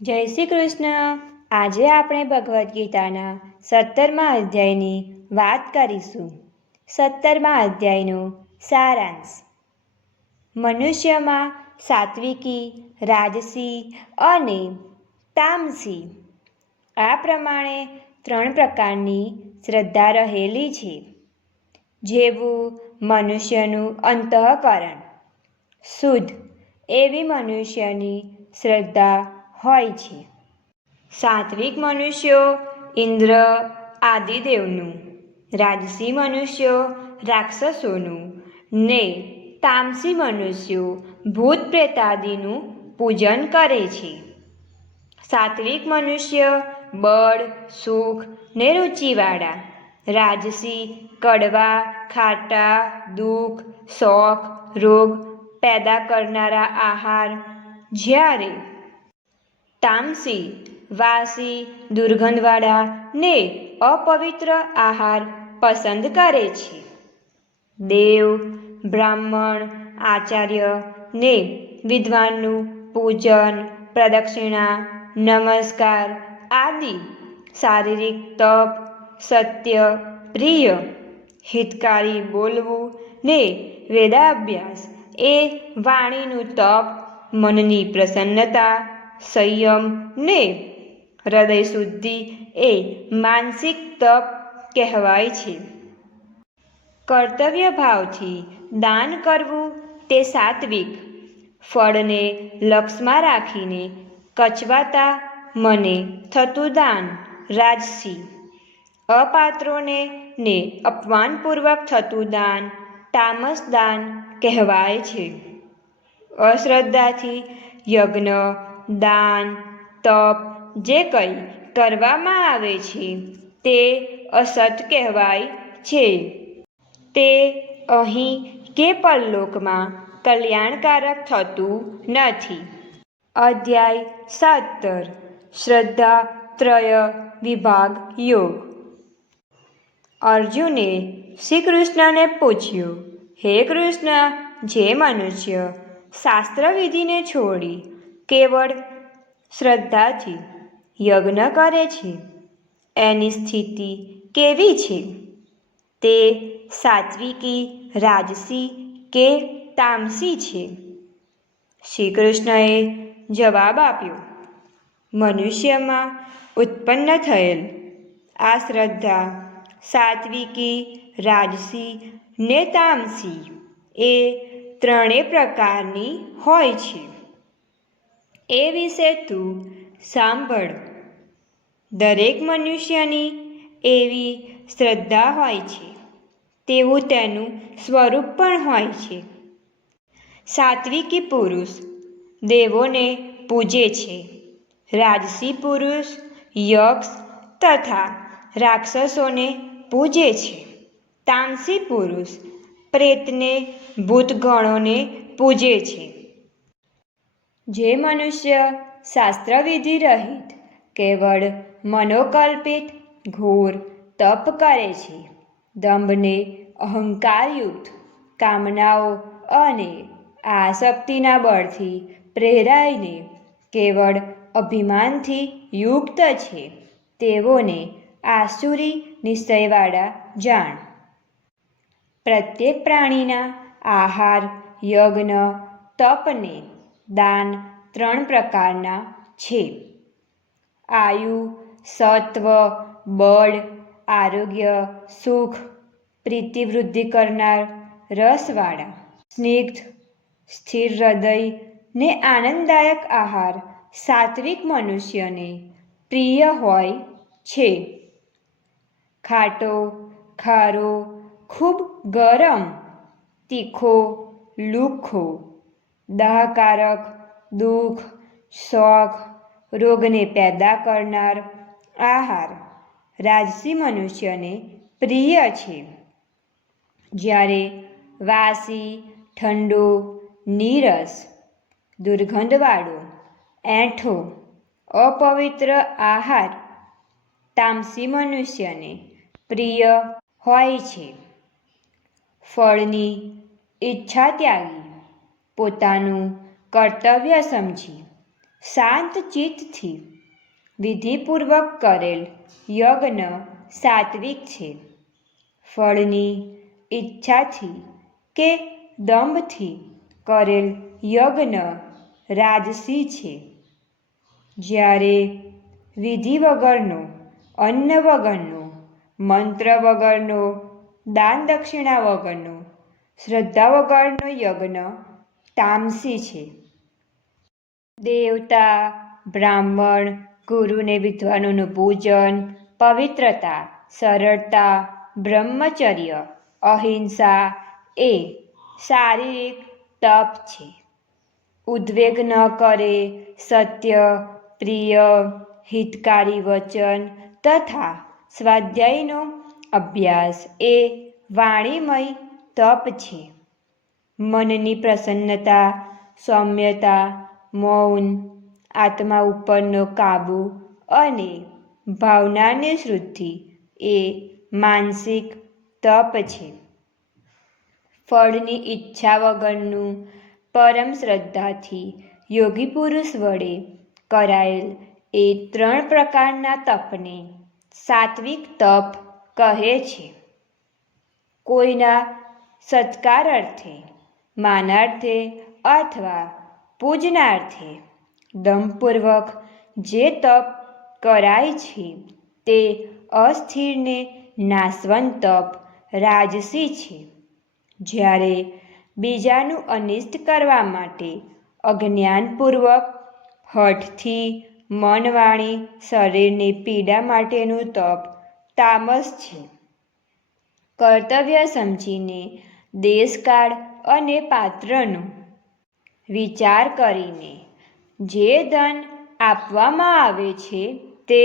જય શ્રી કૃષ્ણ. આજે આપણે ભગવદ્ ગીતાના 17મા અધ્યાયની વાત કરીશું. 17મા અધ્યાયનો સારાંશ. મનુષ્યમાં સાત્વિકી, રાજસી અને તામસી આ પ્રમાણે 3 પ્રકારની શ્રદ્ધા રહેલી છે. જેવું મનુષ્યનું અંતઃકરણ શુદ્ધ એવી મનુષ્યની શ્રદ્ધા હોય છે. સાત્વિક મનુષ્યો ઇન્દ્ર આદિદેવનું, રાજસી મનુષ્યો રાક્ષસોનું ને તામસી મનુષ્યો ભૂત પ્રેતાદિનું પૂજન કરે છે. સાત્વિક મનુષ્ય બળ, સુખ ને રુચિવાળા, રાજસી કડવા, ખાટા, દુઃખ, શોક, રોગ પેદા કરનારા આહાર, જ્યારે તામસી વાસી, દુર્ગંધવાળા ને અપવિત્ર આહાર પસંદ કરે છે. દેવ, બ્રાહ્મણ, આચાર્ય ને વિદ્વાનનું પૂજન, પ્રદક્ષિણા, નમસ્કાર આદિ, શારીરિક તપ, સત્ય, પ્રિય, હિતકારી બોલવું ને વેદાભ્યાસ એ વાણીનું તપ, મનની પ્રસન્નતા, સંયમ ને હૃદય શુદ્ધિ એ માનસિક તપ કહેવાય છે. કર્તવ્ય ભાવથી દાન કરવું તે સાત્વિક, ફળને લક્ષમાં રાખીને કચવાતા મને થતું દાન રાજસી, અપાત્રોને ને અપમાનપૂર્વક થતું દાન તામસ દાન કહેવાય છે. અશ્રદ્ધાથી યજ્ઞ, દાન, તપ જે કંઈ કરવામાં આવે છે તે અસત કહેવાય છે. તે અહીં કે પરલોકમાં કલ્યાણકારક થતું નથી. અધ્યાય 17 શ્રદ્ધા ત્રય વિભાગ યોગ. અર્જુને શ્રી કૃષ્ણને પૂછ્યું, હે કૃષ્ણ, જે મનુષ્ય શાસ્ત્રવિધિને છોડી કેવળ શ્રદ્ધાથી યજ્ઞ કરે છે એની સ્થિતિ કેવી છે? તે સાત્વિકી, રાજસી કે તામસી છે? શ્રી કૃષ્ણએ જવાબ આપ્યો, મનુષ્યમાં ઉત્પન્ન થયેલ આ શ્રદ્ધા સાત્વિકી, રાજસી ને તામસી એ 3 પ્રકારની હોય છે. એ વિશે તું સાંભળ. દરેક મનુષ્યની એવી શ્રદ્ધા હોય છે તેવું તેનું સ્વરૂપ પણ હોય છે. સાત્વિકી પુરુષ દેવોને પૂજે છે. રાજસી પુરુષ યક્ષ તથા રાક્ષસોને પૂજે છે. તામસી પુરુષ પ્રેતને, ભૂતગણોને પૂજે છે. જે મનુષ્ય શાસ્ત્રવિધિ રહિત કેવળ મનોકલ્પિત ઘોર તપ કરે છે, દંભને અહંકારયુક્ત કામનાઓ અને આસક્તિના બળથી પ્રેરાઈને કેવળ અભિમાનથી યુક્ત છે, તેઓને આસુરી નિશ્ચયવાળા જાણ. પ્રત્યેક પ્રાણીના આહાર, યજ્ઞ, તપ ને દાન 3 પ્રકારના છે. આયુ, સત્વ, બળ, આરોગ્ય, સુખ, પ્રીતિવૃદ્ધિ કરનાર, રસવાળા, સ્નિગ્ધ, સ્થિર હૃદય ને આનંદદાયક આહાર સાત્વિક મનુષ્યને પ્રિય હોય છે. ખાટો, ખારો, ખૂબ ગરમ, તીખો, લુખ્ખો, દાહકારક, દુઃખ, શોક, રોગને પેદા કરનાર આહાર રાજસી મનુષ્યને પ્રિય છે. જ્યારે વાસી, ઠંડો, નીરસ, દુર્ગંધવાળો, એઠો, અપવિત્ર આહાર તામસી મનુષ્યને પ્રિય હોય છે. ફળની ઈચ્છા ત્યાગી, પોતાનું કર્તવ્ય સમજી શાંત ચિત્તથી વિધિપૂર્વક કરેલ યજ્ઞ સાત્વિક છે. ફળની ઈચ્છાથી કે દંભથી કરેલ યજ્ઞ રાજસી છે. જ્યારે વિધિ વગરનો, અન્ન વગરનો, મંત્ર વગરનો, દાન દક્ષિણા વગરનો, શ્રદ્ધા વગરનો યજ્ઞ તામસી છે. દેવતા, બ્રાહ્મણ, ગુરુને વિદ્વાનોનું પૂજન, પવિત્રતા, સરળતા, બ્રહ્મચર્ય, અહિંસા એ શારીરિક તપ છે. ઉદ્વેગ ન કરે, સત્ય, પ્રિય, હિતકારી વચન તથા સ્વાધ્યાયનો અભ્યાસ એ વાણીમય તપ છે. મનની પ્રસન્નતા, સૌમ્યતા, મૌન, આત્મા ઉપરનો કાબૂ અને ભાવનાની શુદ્ધિ એ માનસિક તપ છે. ફળની ઈચ્છા વગરનું પરમ શ્રદ્ધાથી યોગી પુરુષ વડે કરાયેલ એ 3 પ્રકારના તપને સાત્વિક તપ કહે છે. કોઈના સત્કાર અર્થે, માનાર્થે અથવા પૂજનાર્થે દમપૂર્વક જે તપ કરાય છે તે અસ્થિરને નાશવંત તપ રાજસી છે. જ્યારે બીજાનું અનિષ્ટ કરવા માટે અજ્ઞાનપૂર્વક હઠથી મન, વાણી, શરીરની પીડા માટેનું તપ તામસ છે. કર્તવ્ય સમજીને દેશકાળ અને પાત્રનો વિચાર કરીને જે દાન આપવામાં આવે છે તે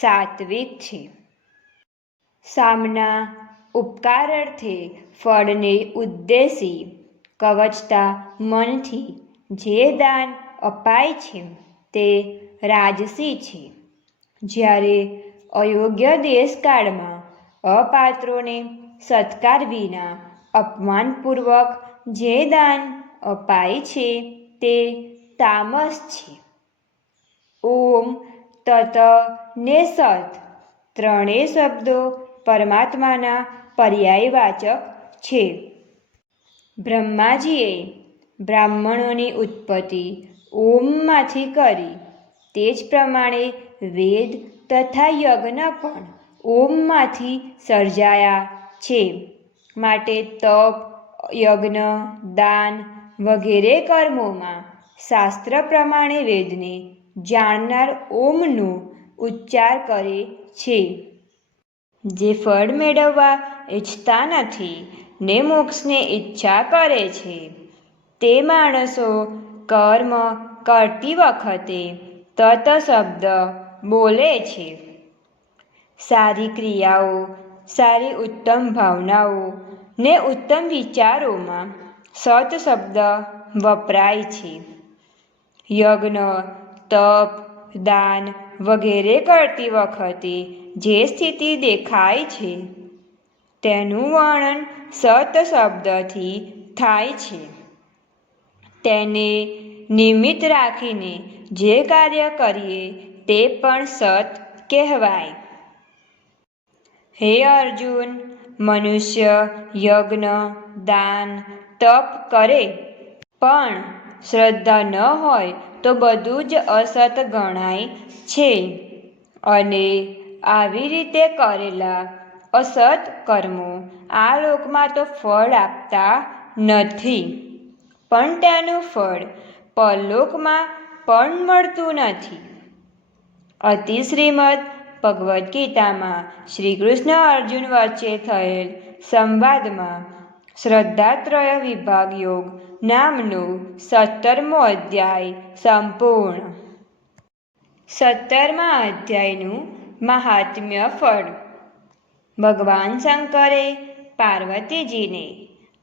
સાત્વિક છે. સામના ઉપકાર અર્થે ફળને ઉદ્દેશી કવચતા મનથી જે દાન અપાય છે તે રાજસી છે. જ્યારે અયોગ્ય દેશકાળમાં અપાત્રોને સત્કાર વિના અપમાનપૂર્વક જે દાન અપાય છે તે તામસ છે. ઓમ, તત ને સત ત્રણેય શબ્દો પરમાત્માના પર્યાયવાચક છે. બ્રહ્માજીએ બ્રાહ્મણોની ઉત્પત્તિ ઓમમાંથી કરી તે જ પ્રમાણે વેદ તથા યજ્ઞ પણ ઓમમાંથી સર્જાયા છે. માટે તપ, યજ્ઞ, દાન વગેરે કર્મોમાં શાસ્ત્ર પ્રમાણે વેદને જાણનાર ઓમનો ઉચ્ચાર કરે છે. જે ફળ મેળવવા ઈચ્છતા નથી ને મોક્ષને ઈચ્છા કરે છે તે માણસો કર્મ કરતી વખતે તત શબ્દ બોલે છે. સારી ક્રિયાઓ, સારી ઉત્તમ ભાવનાઓ ને ઉત્તમ વિચારોમાં સત શબ્દ વપરાય છે. યજ્ઞ, તપ, દાન વગેરે કરતી વખતે જે સ્થિતિ દેખાય છે તેનું વર્ણન સત શબ્દથી થાય છે. તેને નિમિત્ત રાખીને જે કાર્ય કરીએ તે પણ સત કહેવાય. હે અર્જુન, મનુષ્ય યજ્ઞ, દાન, તપ કરે પણ શ્રદ્ધા ન હોય તો બધું જ અસત ગણાય છે. અને આવી રીતે કરેલા અસત કર્મો આ લોકમાં તો ફળ આપતા નથી, પણ તેનું ફળ પરલોકમાં પણ મળતું નથી. અતિ શ્રીમદ ભગવદ્ ગીતામાં શ્રી કૃષ્ણ અર્જુન વચ્ચે થયેલ સંવાદમાં શ્રદ્ધાત્રય વિભાગ યોગ નામનો 17મો અધ્યાય સંપૂર્ણ. 17મા અધ્યાયનું મહાત્મ્ય ફળ. ભગવાન શંકરે પાર્વતીજીને,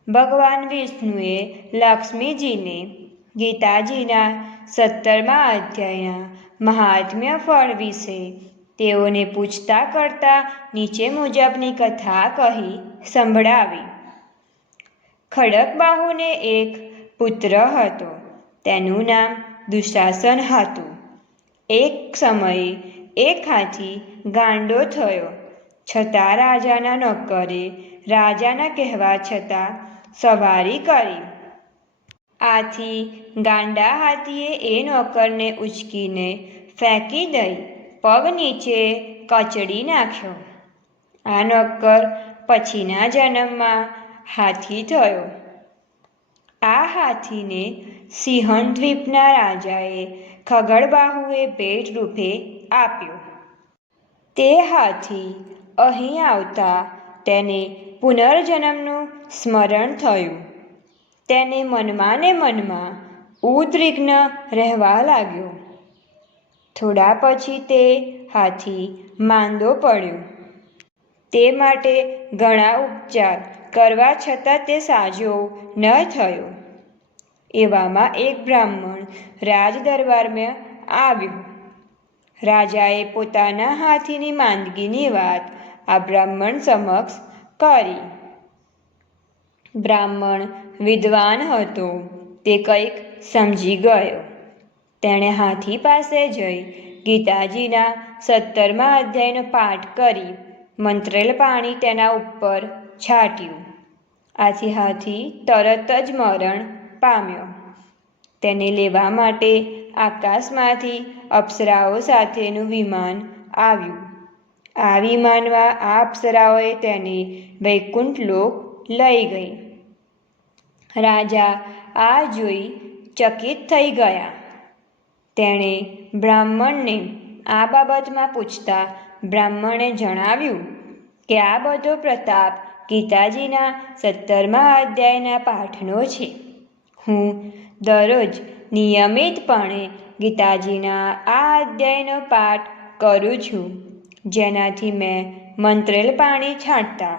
ભગવાન વિષ્ણુએ લક્ષ્મીજીને ગીતાજીના 17મા અધ્યાયના મહાત્મ્ય ફળ વિશે તેઓને પૂછતા કરતા નીચે મુજબની કથા કહી સંભળાવી. ખડકબાહુને એક પુત્ર હતો. તેનું નામ દુશાસન હતું. એક સમયે એક હાથી ગાંડો થયો, છતાં રાજાના નોકરે રાજાના કહેવા છતાં સવારી કરી. આથી ગાંડા હાથીએ એ નોકરને ઉંચકીને ફેંકી દઈ પગ નીચે કચડી નાખ્યો. આ નોકર પછીના જન્મમાં હાથી થયો. આ હાથીને સિંહણ દ્વીપના રાજાએ ખગડબાહુએ ભેટ રૂપે આપ્યો. તે હાથી અહીં આવતા તેને પુનર્જન્મનું સ્મરણ થયું. તેને મનમાં ને મનમાં ઉદ્વિગ્ન રહેવા લાગ્યો. થોડા પછી તે હાથી માંદો પડ્યો. તે માટે ઘણા ઉપચાર કરવા છતાં તે સાજો ન થયો. એવામાં એક બ્રાહ્મણ રાજદરબારમાં આવ્યો. રાજાએ પોતાના હાથીની માંદગીની વાત આ બ્રાહ્મણ સમક્ષ કરી. બ્રાહ્મણ વિદ્વાન હતો, તે કંઈક સમજી ગયો. તેણે હાથી પાસે જઈ ગીતાજીના 17મા અધ્યાયનો પાઠ કરી મંત્રેલ પાણી તેના ઉપર છાંટ્યું. આથી હાથી તરત જ મરણ પામ્યો. તેને લેવા માટે આકાશમાંથી અપ્સરાઓ સાથેનું વિમાન આવ્યું. આ વિમાનમાં આ અપ્સરાઓએ તેને વૈકુંઠ લોક લઈ ગઈ. રાજા આ જોઈ ચકિત થઈ ગયા. તેણે બ્રાહ્મણને આ બાબતમાં પૂછતા બ્રાહ્મણે જણાવ્યું કે આ બધો પ્રતાપ ગીતાજીના 17મા અધ્યાયના પાઠનો છે. હું દરરોજ નિયમિતપણે ગીતાજીના આ અધ્યાયનો પાઠ કરું છું, જેનાથી મેં મંત્રેલ પાણી છાંટતા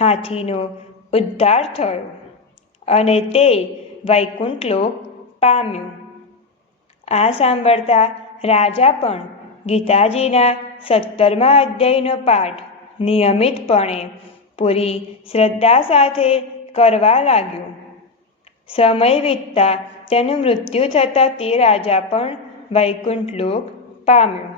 હાથીનો ઉદ્ધાર થયો અને તે વૈકુંઠ લોક પામ્યો. આ સાંભળતા રાજા પણ ગીતાજીના 17મા અધ્યાયનો પાઠ નિયમિતપણે પૂરી શ્રદ્ધા સાથે કરવા લાગ્યો. સમય વીતતા તેનું મૃત્યુ થતાં તે રાજા પણ વૈકુંઠ લોક પામ્યો.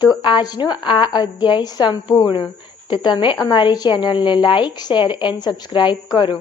તો આજનો આ અધ્યાય સંપૂર્ણ. તો તમે અમારી ચેનલને લાઈક, શેર એન્ડ સબસ્ક્રાઈબ કરો.